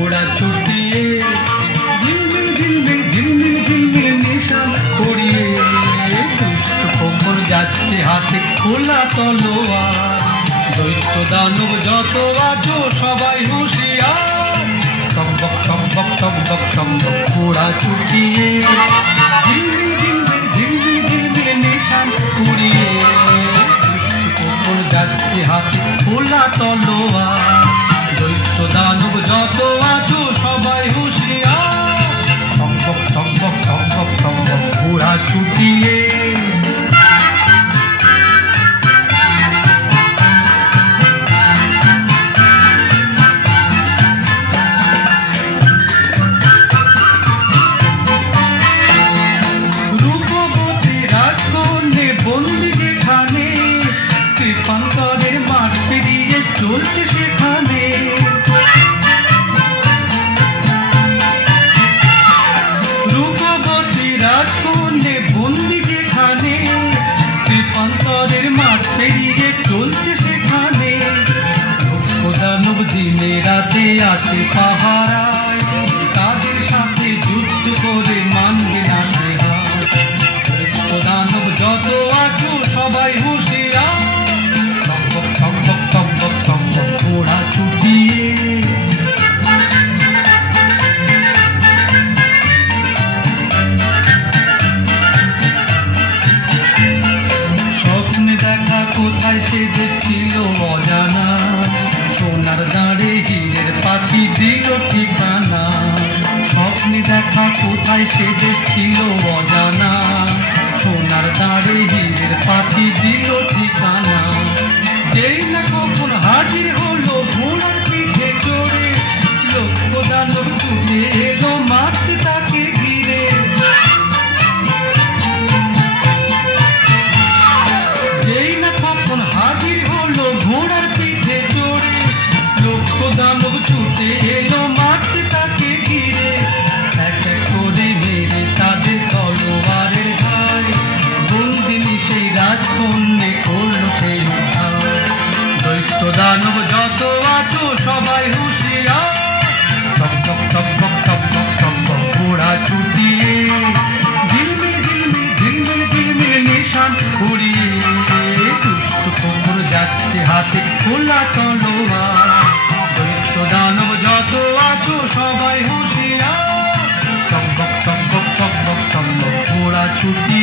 ঘোড়া ছুটিয়ে ঝিলমিল ঝিলমিল ঝিলমিল ঝিলমিল নিশান পড়িয়ে দুষ্ট খোকন যাচ্ছে হাতে খোলা তলোয়ার। দৈত্য দানব যত আছো সবাই হুঁশিয়ার। টকবক টকবক টকবক টকবক ঘোড়া ছুটিয়ে ঝিলমিল ঝিলমিল ঝিলমিল ঝিলমিল নিশান পড়িয়ে দুষ্ট খোকন যাচ্ছে হাতে খোলা তলোয়ার। দৈত্য দানব যত আছো সবাই হুঁশিয়ার। টকবক টকবক টকবক টকবক ঘোড়া ছুটিয়ে রূপবতী রাজকন্যে বন্দি যেখানে কৃপান্তরের মাঠ পেরিয়ে চলছে সেখানে। রূপবতী রাজকন্যে বন্দি যেখানে কৃপান্তরের মাঠ পেরিয়ে চলছে সেখানে। দানব দিনে রাতে আছে পাহারায় তাদের সাথে যুদ্ধ করে মানবে না হার। দানব যত আছো সবাই হুঁশিয়ার। টকবক টকবক টকবক টকবক ঘোড়া ছুটিয়ে স্বপ্নে দেখা কোথায় সে যে ছিল অজানা। সোনার দাঁড়ে হীরের পাখি দিল ঠিকানা। স্বপ্নে দেখা কোথায় সে যে ছিল অজানা। সোনার দাঁড়ে হীরের পাখি দিল ঠিকানা। যেই না কখন হাজির হলো ঘোড়ার পিঠে চড়ে লক্ষ্য দানব ছুটে এলো মারতে তাকে ঘিরে। যেই না কখন হাজির হলো ঘোড়ার পিঠে চড়ে লক্ষ্য দানব ছুটে এলো মারতে তাকে ঘিরে। এক এক করে মেরে তাদের তলোয়ারের ধার বন্দিনী সেই রাজকন্যে করল সেই উদ্ধার। দৈত্য দানব যত আছো সবাই হুঁশিয়ার। টকবক টকবক টকবক টকবক ঘোড়া ছুটিয়ে ঝিলমিল ঝিলমিল ঝিলমিল ঝিলমিল নিশান উড়িয়ে দুষ্ট খোকন যাচ্ছে হাতে খোলা তলোয়ার। দৈত্য দানব যত আছো সবাই হুঁশিয়ার। টকবক টকবক টকবক টকবক ঘোড়া ছুটিয়ে